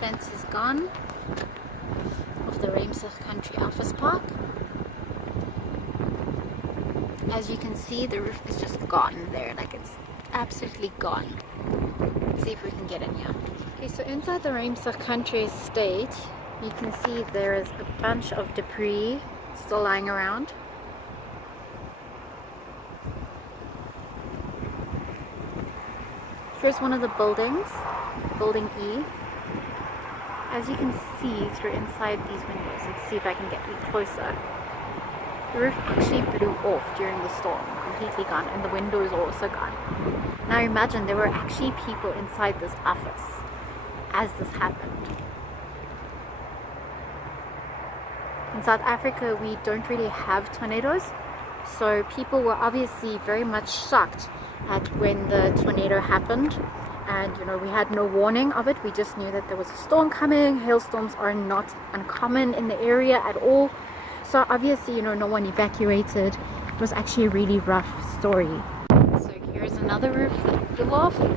Fence is gone of the Ruimsig Country Office Park. As you can see, the roof is just gone there, like it's absolutely gone. Let's see if we can get in here. Okay, so inside the Ruimsig Country Estate, you can see there is a bunch of debris still lying around. Here's one of the buildings, Building E. As you can see through inside these windows, let's see if I can get you closer. The roof actually blew off during the storm, completely gone, and the windows are also gone. Now imagine there were actually people inside this office as this happened. In South Africa, we don't really have tornadoes, so people were obviously very much shocked at when the tornado happened. And you know, we had no warning of it. We just knew that there was a storm coming. Hailstorms are not uncommon in the area at all. So obviously, you know, no one evacuated. It was actually a really rough story. So here's another roof that blew off. You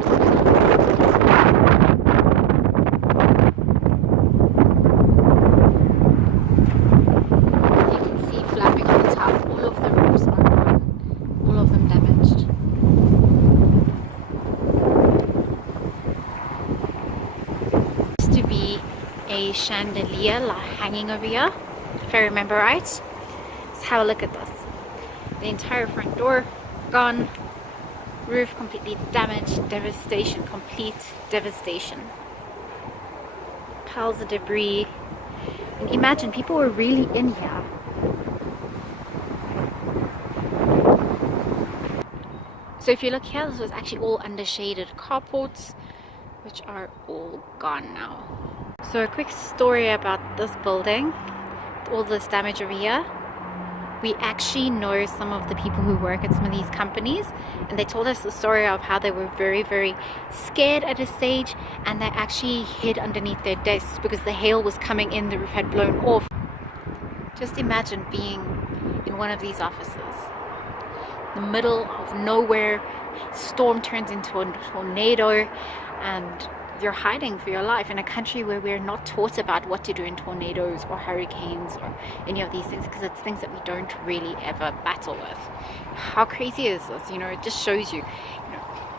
can see flapping on the top. All of the roofs are gone. All of them damaged. Used to be a chandelier hanging over here, if I remember right. Let's have a look at this. The entire front door gone, roof completely damaged, devastation, complete devastation. Piles of debris. And imagine, people were really in here. So if you look here, this was actually all undershaded carports, which are all gone now. So a quick story about this building, all this damage over here. We actually know some of the people who work at some of these companies, and they told us the story of how they were very, very scared at a stage, and they actually hid underneath their desks because the hail was coming in, the roof had blown off. Just imagine being in one of these offices, in the middle of nowhere, storm turns into a tornado, and you're hiding for your life in a country where we're not taught about what to do in tornadoes or hurricanes or any of these things, because it's things that we don't really ever battle with. How crazy is this? You know, it just shows you,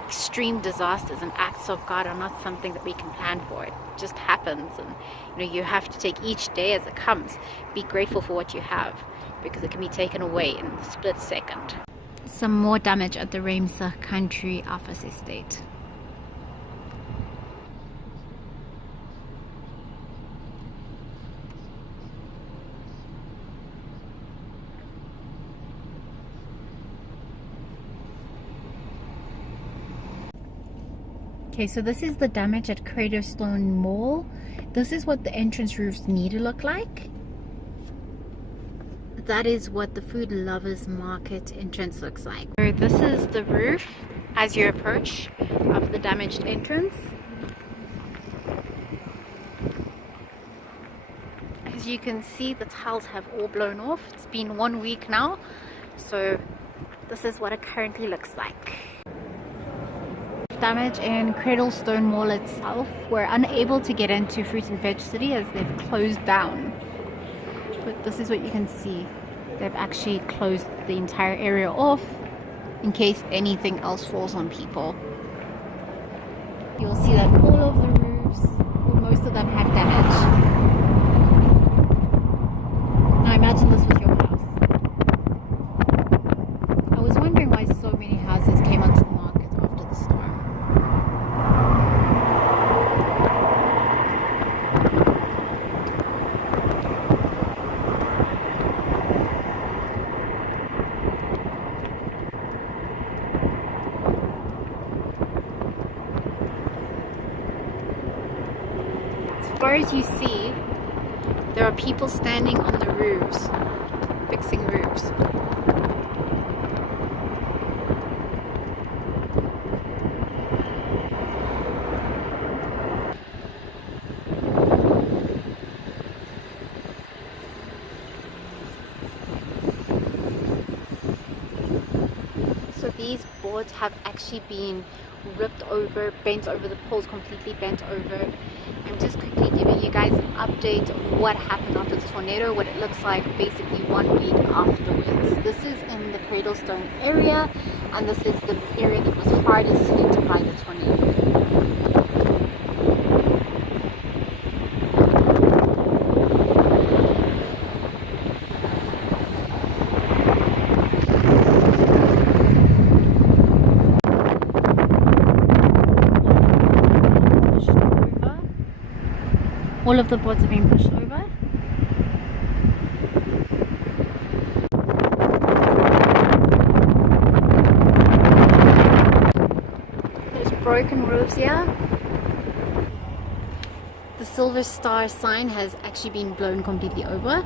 extreme disasters and acts of God are not something that we can plan for. It just happens, and you have to take each day as it comes. Be grateful for what you have, because it can be taken away in a split second. Some more damage at the Ruimsig Country Office Estate. Okay, so this is the damage at Cradlestone Mall. This is what the entrance roofs need to look like. That is what the Food Lovers Market entrance looks like. So this is the roof as you approach of the damaged entrance. As you can see, the tiles have all blown off. It's been 1 week now, so this is what it currently looks like. Damage in Cradlestone Mall itself. We're unable to get into Fruit and Veg City as they've closed down. But this is what you can see. They've actually closed the entire area off in case anything else falls on people. You'll see that all of the roofs, or most of them, have damage. Now imagine this with your house. I was wondering why so many houses came onto the market after the storm. As far as you see, there are people standing on the roofs, fixing roofs. So these boards have actually been ripped over, bent over, the poles completely bent over. I'm just quickly giving you guys an update of what happened after the tornado, what it looks like basically 1 week afterwards. This is in the Cradlestone area, and this is the area that was hardest hit by the tornado. All of the boards are being pushed over. There's broken roofs here. The Silver Star sign has actually been blown completely over.